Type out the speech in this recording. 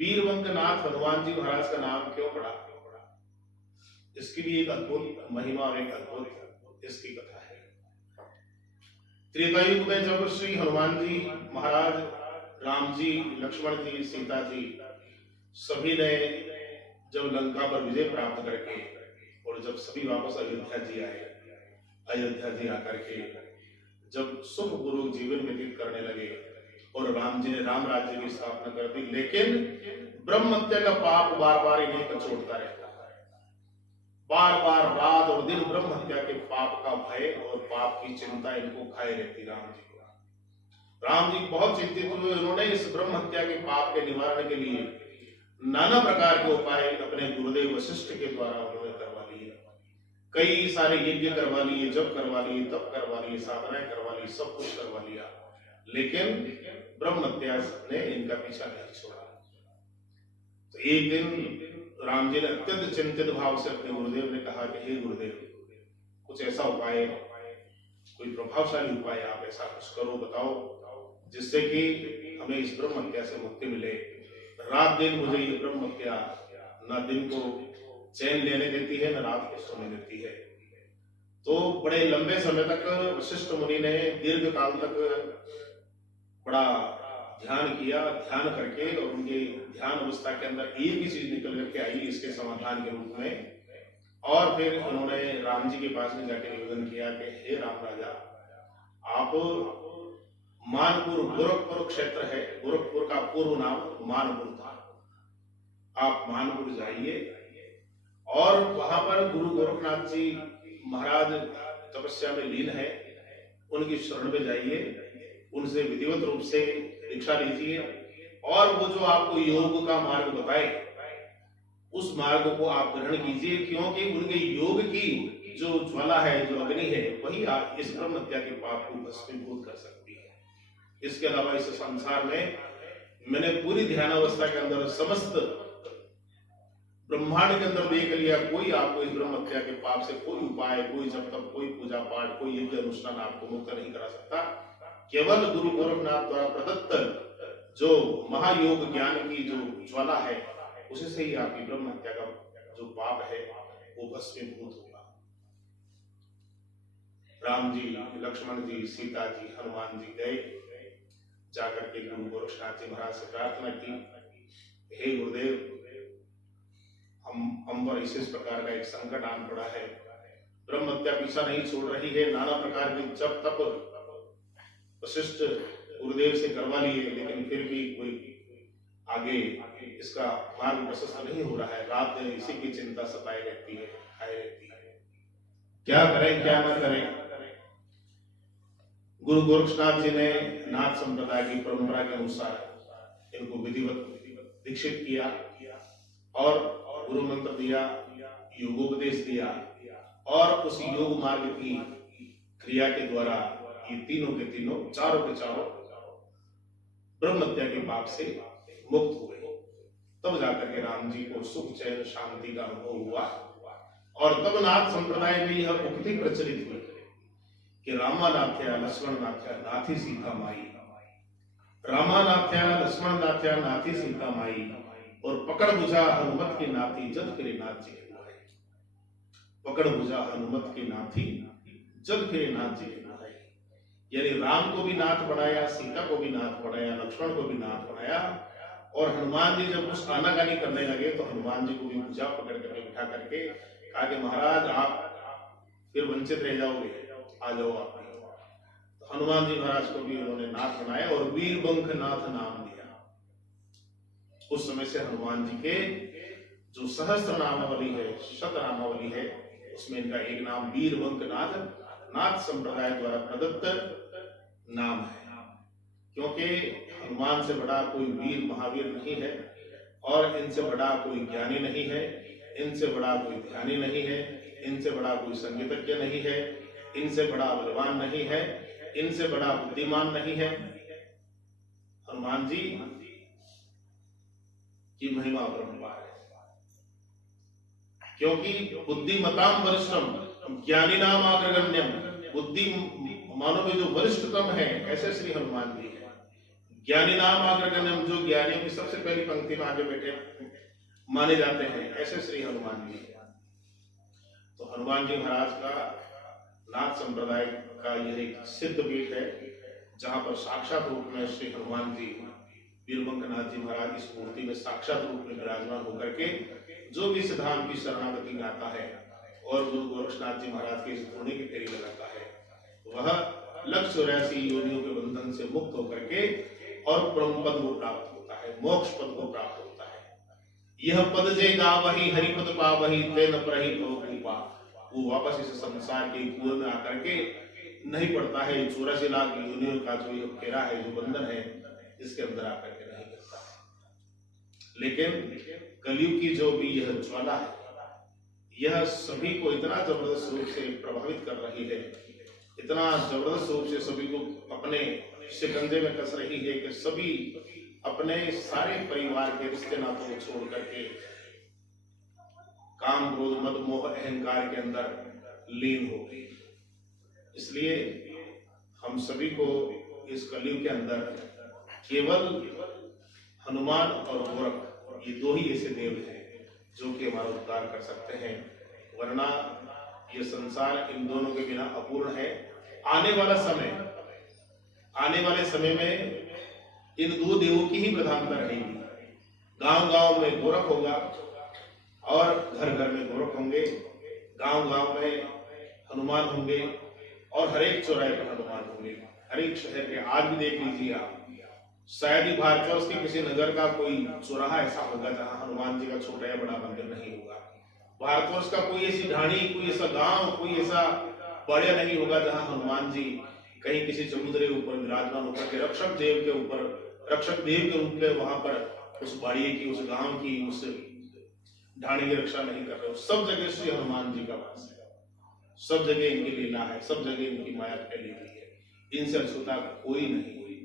वीरवंकनाथ हनुमान जी महाराज का नाम क्यों पड़ा, इसकी भी एक अद्भुत महिमा और एक अद्भुत इसकी कथा है। त्रेतायुग में जब श्री हनुमान जी महाराज, राम जी, लक्ष्मण जी, सीता जी सभी ने जब लंका पर विजय प्राप्त करके और जब सभी वापस अयोध्या जी आए, अयोध्या जी आकर के जब सुखपूर्वक जीवन व्यतीत करने लगे और राम जी ने राम राज्य की स्थापना कर दी, लेकिन ब्रह्म हत्या का पाप बार बार इन्हें कचोटता रहता है। बार बार रात और दिन ब्रह्म हत्या के पाप का भय और पाप की चिंता इनको खाए रहती राम जी को। राम जी बहुत चिंतित हुए। उन्होंने इस ब्रह्म हत्या के पाप के निवारण के लिए नाना प्रकार के उपाय अपने गुरुदेव वशिष्ठ के द्वारा उन्होंने करवा लिए। कई सारे यज्ञ करवा लिए, जप करवा लिए, तप करवा लिए, साधनाएं करवा ली, सब कुछ करवा लिया, लेकिन ब्रह्म हत्या ने इनका पीछा नहीं छोड़ा। तो एक दिन राम जी ने अत्यंत चिंतित भाव से अपने गुरुदेव ने कहा कि हे गुरुदेव, कुछ ऐसा उपाय, कोई प्रभावशाली उपाय आप ऐसा कुछ करो, बताओ, जिससे कि हमें इस ब्रह्म हत्या से मुक्ति मिले। रात दिन मुझे ये ब्रह्म हत्या न दिन को चैन लेने देती है, न रात को सोने देती है। तो बड़े लंबे समय तक वशिष्ठ मुनि ने दीर्घ काल तक बड़ा ध्यान किया। ध्यान करके और उनके ध्यान अवस्था के अंदर एक ही चीज निकल करके आई इसके समाधान के रूप में। और फिर उन्होंने राम जी के पास में जाके निवेदन किया कि हे राम राजा, आप मानपुर, गोरखपुर क्षेत्र है, गोरखपुर का पूर्व नाम मानपुर था, आप मानपुर जाइए और वहां पर गुरु गोरखनाथ जी महाराज तपस्या में लीन है, उनकी शरण में जाइए, उनसे विधिवत रूप से दीक्षा लीजिए और वो जो आपको योग का मार्ग बताए उस मार्ग को आप ग्रहण कीजिए, क्योंकि उनके योग की जो ज्वाला है, जो अग्नि है, वही आप इस ब्रह्म हत्या के पाप को भस्मीभूत कर सकती है। इसके अलावा इस संसार में मैंने पूरी ध्यान अवस्था के अंदर समस्त ब्रह्मांड के अंदर देख लिया, कोई आपको इस ब्रह्म हत्या के पाप से कोई उपाय, कोई जब तक, कोई पूजा पाठ, कोई यज्ञ अनुष्ठान आपको मुक्त नहीं करा सकता। केवल गुरु गोरखनाथ द्वारा प्रदत्त जो महायोग ज्ञान की जो ज्वाला है, उसी से ही आपकी ब्रह्म हत्या का जो पाप है वो भस्मीभूत होगा। राम जी, लक्ष्मण जी, सीता जी, हनुमान जी गए, जाकर के गुरु गोरखनाथ जी महाराज से प्रार्थना की, हे गुरुदेव, हम पर इस प्रकार का एक संकट आन पड़ा है, ब्रह्म हत्या पीछा नहीं छोड़ रही है, नाना प्रकार के जब तप वशिष्ठ गुरुदेव से करवा लिए, लेकिन फिर भी कोई आगे इसका मार्ग प्रशस्त नहीं हो रहा है। रात दिन इसी की चिंता सताए रहती है, खाए रहती है, क्या करें क्या न करें। गुरु गोरखनाथ जी ने नाथ संप्रदाय की परंपरा के अनुसार इनको विधिवत दीक्षित किया और गुरु मंत्र दिया, योगोपदेश दिया और उस योग मार्ग की क्रिया के द्वारा ये तीनों के तीनों, चारों के चारों ब्रह्म हत्या के पाप से मुक्त हुए। तब जाकर के राम जी को सुख, चैन, शांति का अनुभव हुआ और तब नाथ संप्रदाय में यह उक्ति प्रचलित हुई कि रामानाथ्या लक्ष्मणनाथ्या नाथी सीता माई, रामानाथ्या लक्ष्मणनाथ्या नाथी सीता माई, और पकड़ बुझा हनुमत की नाथी जद फिरे नाथ जी के भाई। पकड़ बुझा हनुमत की नाथी जद फिरे नाथ जी के भाई, यानी राम को भी नाथ बनाया, सीता को भी नाथ बनाया, लक्ष्मण को भी नाथ बनाया। और हनुमान जी जब कुछ आनाकानी करने लगे तो हनुमान जी को भी भुजा पकड़ करके बिठा करके कहा कि महाराज आप फिर वंचित रह जाओगे, आ जाओ आप। तो हनुमान जी महाराज को भी उन्होंने नाथ बनाया और वीरवंकनाथ नाम दिया। उस समय से हनुमान जी के जो सहस्त्र नामावली है, शत नामावली है, उसमें इनका एक नाम वीरवंकनाथ, नाथ संप्रदाय द्वारा प्रदत्त नाम है। क्योंकि हनुमान से बड़ा कोई वीर महावीर नहीं है और इनसे बड़ा कोई ज्ञानी नहीं है, इनसे बड़ा कोई ध्यानी नहीं है, इनसे बड़ा कोई संगीतज्ञ नहीं है, इनसे बड़ा बलवान नहीं है, इनसे बड़ा बुद्धिमान नहीं है। हनुमान जी की महिमा अपरंपार है, क्योंकि बुद्धिमताम वरिष्ठम ज्ञानी नाम अग्रगण्यम, बुद्धि मानव में जो वरिष्ठतम है ऐसे श्री हनुमान जी है। ज्ञानी नाम अग्रगण्यम, जो ज्ञानियों की सबसे पहली पंक्ति में आगे बैठे माने जाते हैं, ऐसे श्री हनुमान जी। तो हनुमान जी महाराज का नाथ संप्रदाय का यह एक सिद्ध पीठ है, जहां पर साक्षात रूप में श्री हनुमान जी वीरबंकनाथ जी महाराज इस मूर्ति में साक्षात रूप में विराजमान होकर के जो भी इस धाम की शरणागति में आता है और गुरु गोरक्षनाथ जी महाराज के इस धोने की फेरी लगाता है, वह लक्ष्य 84 योनियों के बंधन से मुक्त होकर के और ब्रह्म पद को प्राप्त होता है, मोक्ष पद को प्राप्त होता है। यह पद जे गावहि हरिपद पावहि तेन प्रहि भव कृपा। वो वापस इस संसार के कुएं में आकर के नहीं पड़ता है, 84 लाख योनियों का जो यह फेरा है, जो बंधन है, इसके अंदर आकर के नहीं करता है। लेकिन कलयुग की जो भी यह ज्वाला है, यह सभी को इतना जबरदस्त रूप से प्रभावित कर रही है, इतना जबरदस्त रूप से सभी को अपने शिकंजे में कस रही है कि सभी अपने सारे परिवार के रिश्ते नातों को छोड़ करके काम क्रोध मद मोह अहंकार के अंदर लीन हो गई। इसलिए हम सभी को इस कलयुग के अंदर केवल हनुमान और गोरख, ये दो ही ऐसे देव हैं जो कि हमारा उद्धार कर सकते हैं, वरना ये संसार इन दोनों के बिना अपूर्ण है। आने वाले समय में इन दो देवों की ही प्रधानता रहेगी। गांव गांव में गोरख होगा और घर घर में गोरख होंगे, गांव गांव में हनुमान होंगे और हर एक चौराहे पर हनुमान होंगे। हर एक शहर के, आज भी देख लीजिए आप, शायद ही भारतवर्ष के किसी नगर का कोई चौराहा ऐसा होगा जहां हनुमान जी का छोटा या बड़ा मंदिर नहीं होगा। भारतवर्ष का कोई ऐसी ढाणी, कोई ऐसा गांव, कोई ऐसा बढ़िया नहीं होगा जहां हनुमान जी कहीं किसी समुद्र के ऊपर विराजमान होकर के रक्षक देव के रूप में वहां पर उस बाड़िए की, उस गांव की, उस ढाणी की रक्षा नहीं कर रहे हो। सब जगह श्री हनुमान जी का वास है, सब जगह इनकी लीला है, सब जगह इनकी माया फैली हुई है, इनसे अछूता कोई नहीं हुई।